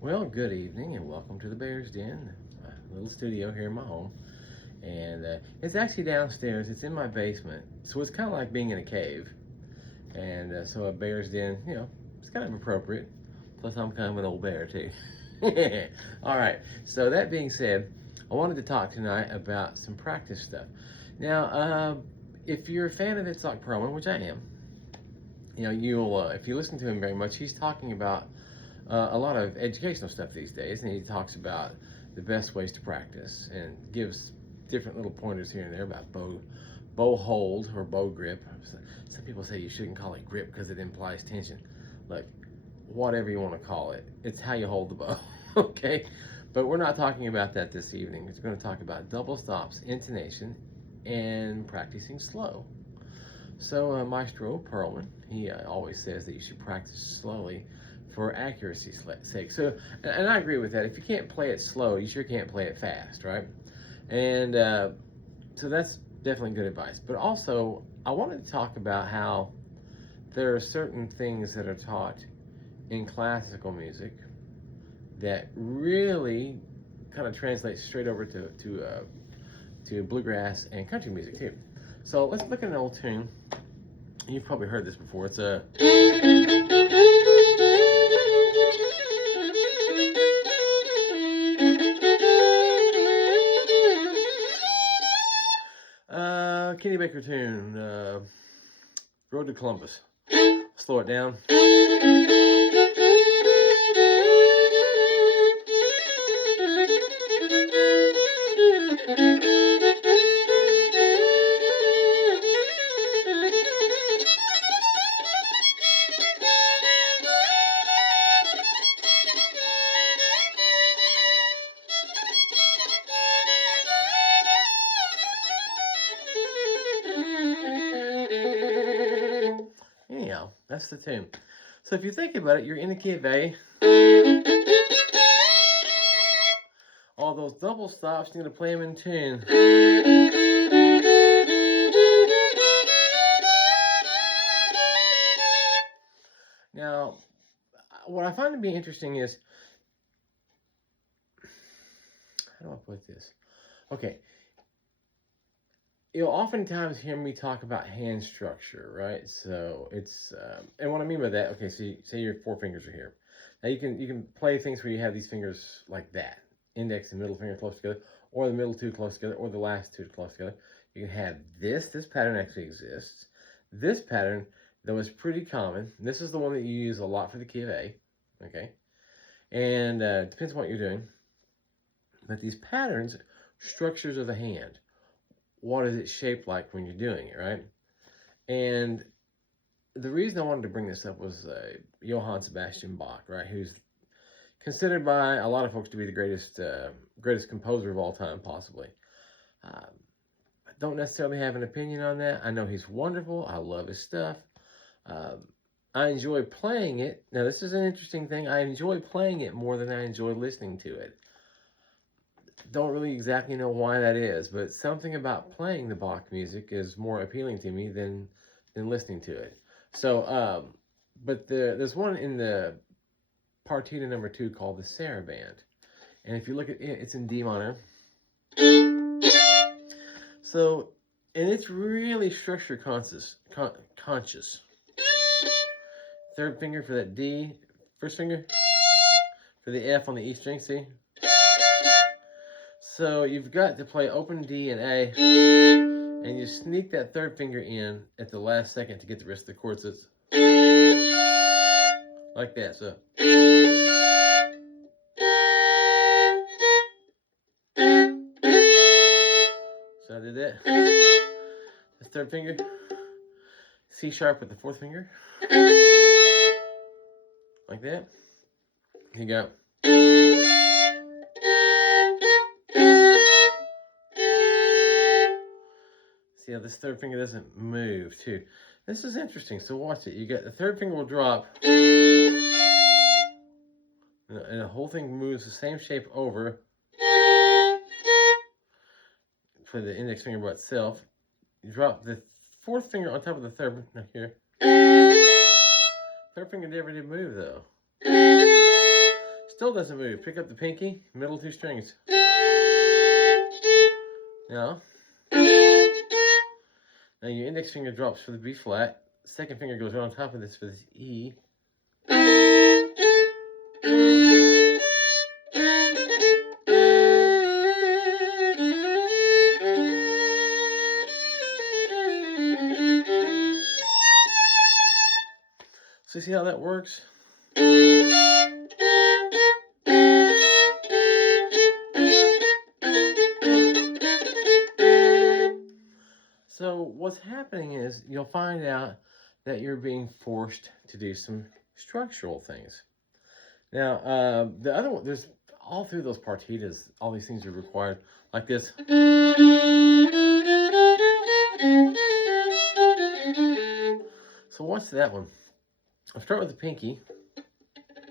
Well, good evening and welcome to the Bear's Den, my little studio here in my home. And it's actually downstairs, it's in my basement, so it's kind of like being in a cave. And so a bear's den, it's kind of appropriate. Plus, I'm kind of an old bear, too. All right, so that being said, I wanted to talk tonight about some practice stuff. Now, if you're a fan of Itzhak Perlman, which I am, you'll if you listen to him very much, he's talking about a lot of educational stuff these days, and he talks about the best ways to practice and gives different little pointers here and there about bow hold or bow grip. Some people say you shouldn't call it grip because it implies tension. Look, whatever you want to call it, it's how you hold the bow. Okay, but we're not talking about that this evening. We're going to talk about double stops, intonation, and practicing slow. So Maestro Perlman, he always says that you should practice slowly for accuracy's sake. So, and I agree with that. If you can't play it slow, you sure can't play it fast, right? And so that's definitely good advice. But also, I wanted to talk about how there are certain things that are taught in classical music that really kind of translate straight over to bluegrass and country music too. So let's look at an old tune. You've probably heard this before. It's a Kenny Baker tune, Road to Columbus. Slow it down. Anyhow, that's the tune. So if you think about it, you're in the key of A. All those double stops, you're going to play them in tune. Now, what I find to be interesting is, how do I put this? Okay. You'll oftentimes hear me talk about hand structure, right? So it's, and what I mean by that, okay, so say your four fingers are here. Now you can play things where you have these fingers like that, index and middle finger close together, or the middle two close together, or the last two close together. You can have this pattern actually exists. This pattern, though, is pretty common. This is the one that you use a lot for the key of A, okay? And it depends on what you're doing. But these patterns, structures of the hand, what is it shaped like when you're doing it, right? And the reason I wanted to bring this up was Johann Sebastian Bach, right? Who's considered by a lot of folks to be the greatest composer of all time, possibly. I don't necessarily have an opinion on that. I know he's wonderful. I love his stuff. I enjoy playing it. Now, this is an interesting thing. I enjoy playing it more than I enjoy listening to it. Don't really exactly know why that is, but something about playing the Bach music is more appealing to me than listening to it. So, but there's one in the Partita number 2 called the Saraband, and if you look at it, it's in D minor. So, and it's really structure conscious. Third finger for that D, first finger for the F on the E string, see? So you've got to play open D and A, and you sneak that third finger in at the last second to get the rest of the chords. So it's like that. So I did that. The third finger, C sharp with the fourth finger, like that. You go. See how this third finger doesn't move too. This is interesting. So watch it. You got the third finger will drop, and the whole thing moves the same shape over for the index finger by itself. You drop the fourth finger on top of the third here. Third finger never did move though. Still doesn't move. Pick up the pinky, middle two strings. Now your index finger drops for the B flat. Second finger goes right on top of this for this E. So see how that works? So what's happening is you'll find out that you're being forced to do some structural things. Now, the other one, there's all through those partitas, all these things are required, like this. So what's that one? I'll start with the pinky,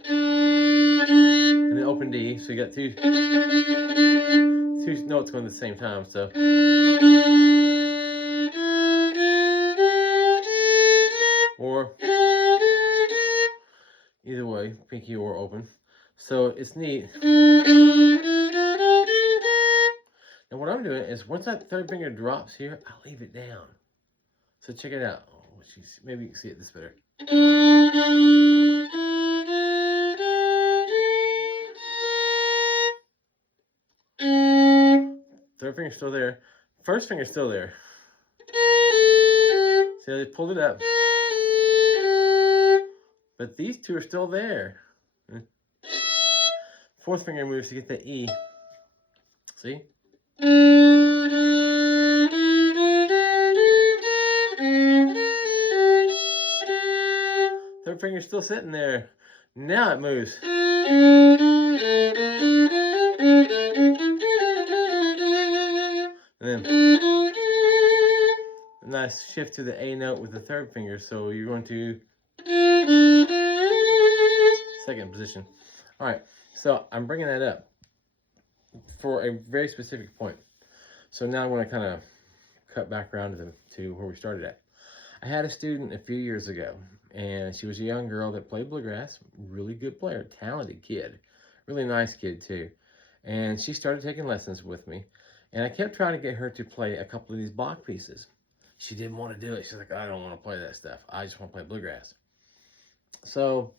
and then open D, so you got two notes going at the same time, so. Or, either way, pinky or open. So it's neat. And what I'm doing is once that third finger drops here, I leave it down. So check it out. Oh, maybe you can see it this better. Third finger's still there. First finger's still there. See how they pulled it up? But these two are still there. Fourth finger moves to get the E. See? Third finger's still sitting there. Now it moves. And then a nice shift to the A note with the third finger. So you're going to second position. All right, so I'm bringing that up for a very specific point. So now I want to kind of cut back around to where we started at. I had a student a few years ago, and she was a young girl that played bluegrass, really good player, talented kid, really nice kid too. And she started taking lessons with me, and I kept trying to get her to play a couple of these Bach pieces. She didn't want to do it. She's like, I don't want to play that stuff. I just want to play bluegrass. So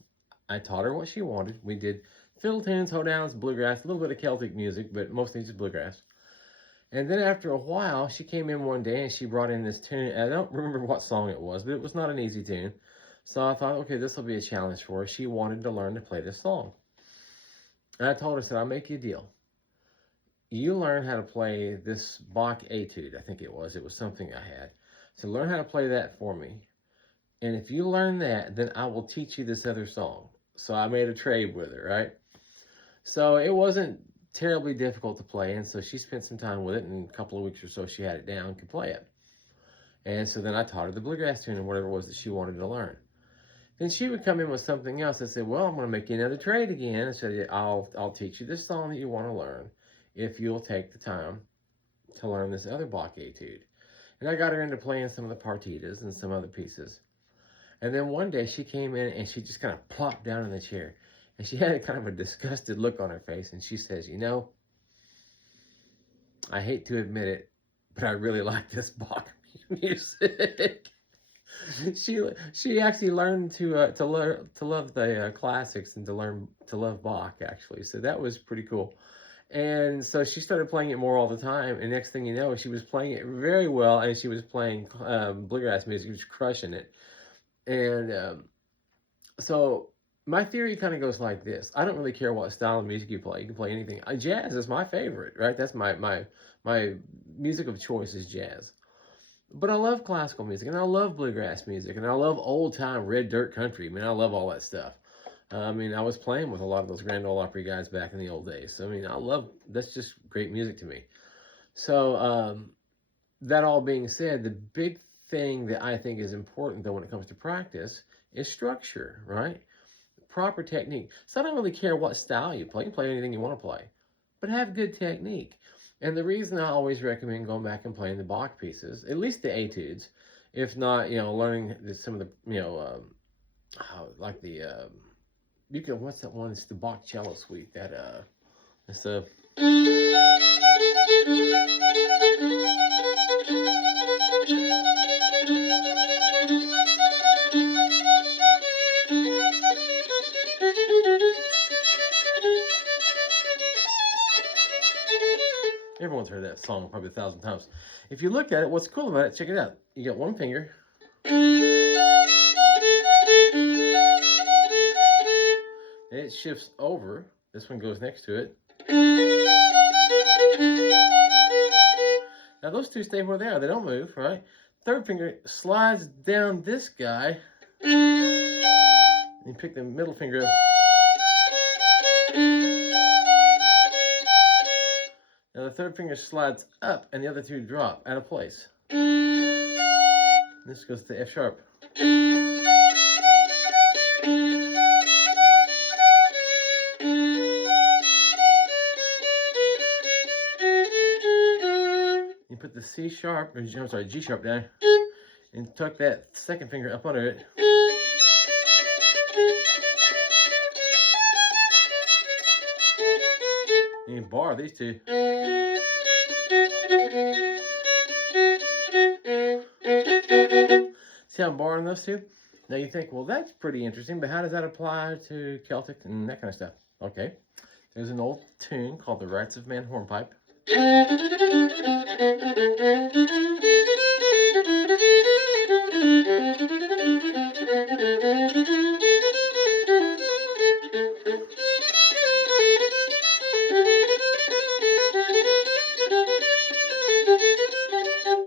I taught her what she wanted. We did fiddle tunes, hoedowns, bluegrass, a little bit of Celtic music, but mostly just bluegrass. And then after a while, she came in one day and she brought in this tune. I don't remember what song it was, but it was not an easy tune. So I thought, okay, this will be a challenge for her. She wanted to learn to play this song. And I told her, I said, I'll make you a deal. You learn how to play this Bach etude, I think it was. It was something I had. So learn how to play that for me. And if you learn that, then I will teach you this other song. So I made a trade with her, right? So it wasn't terribly difficult to play, and so she spent some time with it, and a couple of weeks or so she had it down and could play it. And so then I taught her the bluegrass tune and whatever it was that she wanted to learn. Then she would come in with something else. I said, well, I'm going to make you another trade again. I said, I'll teach you this song that you want to learn if you'll take the time to learn this other Bach etude. And I got her into playing some of the partitas and some other pieces. And then one day she came in and she just kind of plopped down in the chair. And she had a kind of a disgusted look on her face. And she says, you know, I hate to admit it, but I really like this Bach music. She actually learned to love the classics and to love Bach, actually. So that was pretty cool. And so she started playing it more all the time. And next thing you know, she was playing it very well. And she was playing bluegrass music. She was crushing it. And so my theory kind of goes like this. I don't really care what style of music you play. You can play anything. Jazz is my favorite, right? That's my music of choice is jazz. But I love classical music, and I love bluegrass music, and I love old-time red dirt country. I mean, I love all that stuff. I mean, I was playing with a lot of those Grand Ole Opry guys back in the old days. So, I mean, that's just great music to me. So, that all being said, the big thing that I think is important, though, when it comes to practice is structure, right? Proper technique. So I don't really care what style you play. You can play anything you want to play, but have good technique. And the reason I always recommend going back and playing the Bach pieces, at least the etudes, if not, learning some of the, like the you can, what's that one? It's the Bach cello suite. That it's the. Everyone's heard that song probably 1,000 times. If you look at it, what's cool about it, check it out. You got one finger. And it shifts over. This one goes next to it. Now those two stay where they are. They don't move, right? Third finger slides down this guy. You pick the middle finger up. Now the third finger slides up and the other two drop out of place. This goes to F sharp. You put the C sharp, or I'm sorry, G sharp down, and tuck that second finger up under it. And you bar these two. See how I'm barring those two? Now you think, well, that's pretty interesting, but how does that apply to Celtic and that kind of stuff? Okay, there's an old tune called the Rights of Man Hornpipe.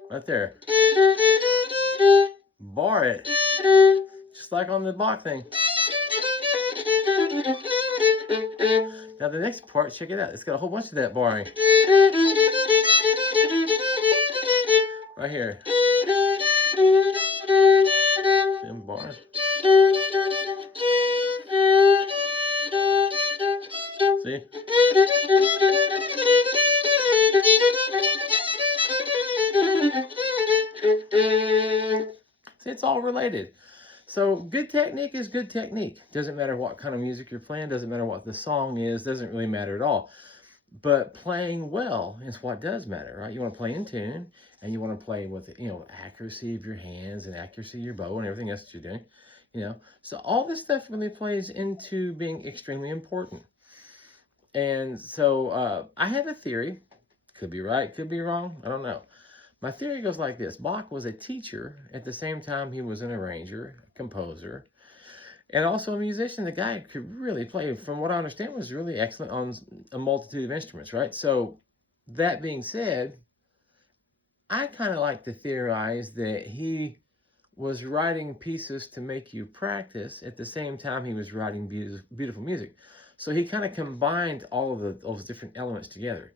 Right there. Bar it. Just like on the Bach thing. Now the next part, check it out. It's got a whole bunch of that barring. Right here. And bar. See? See, it's all related. So good technique is good technique. Doesn't matter what kind of music you're playing, doesn't matter what the song is, doesn't really matter at all. But playing well is what does matter, right? You want to play in tune, and you want to play with, accuracy of your hands and accuracy of your bow and everything else that you're doing, So all this stuff really plays into being extremely important. And so I have a theory. Could be right, could be wrong. I don't know. My theory goes like this. Bach was a teacher at the same time he was an arranger, composer, and also a musician. The guy could really play, from what I understand, was really excellent on a multitude of instruments, right? So that being said, I kind of like to theorize that he was writing pieces to make you practice at the same time he was writing beautiful music. So he kind of combined all of those different elements together.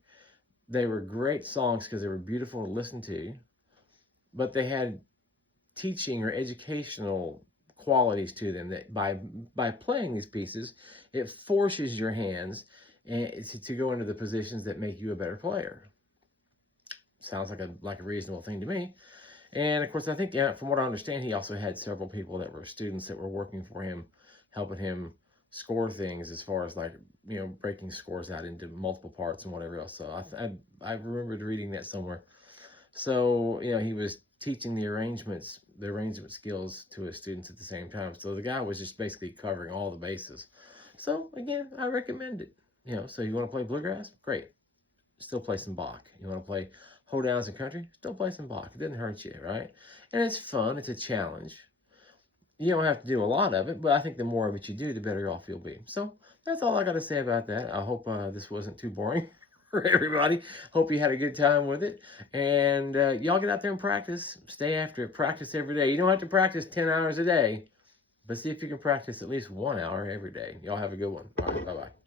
They were great songs because they were beautiful to listen to, but they had teaching or educational qualities to them that by playing these pieces, it forces your hands to go into the positions that make you a better player. Sounds like a reasonable thing to me. And of course, I think from what I understand, he also had several people that were students that were working for him, helping him score things as far as breaking scores out into multiple parts and whatever else. So I remembered reading that somewhere. So he was teaching the arrangement skills to his students at the same time. So the guy was just basically covering all the bases. So again, I recommend it. So you want to play bluegrass? Great. Still play some Bach. You want to play hoedowns and country? Still play some Bach. It doesn't hurt you, right? And it's fun. It's a challenge. You don't have to do a lot of it, but I think the more of it you do, the better off you'll be. So that's all I got to say about that. I hope this wasn't too boring for everybody. Hope you had a good time with it. And y'all get out there and practice. Stay after it. Practice every day. You don't have to practice 10 hours a day, but see if you can practice at least 1 hour every day. Y'all have a good one. All right, bye-bye.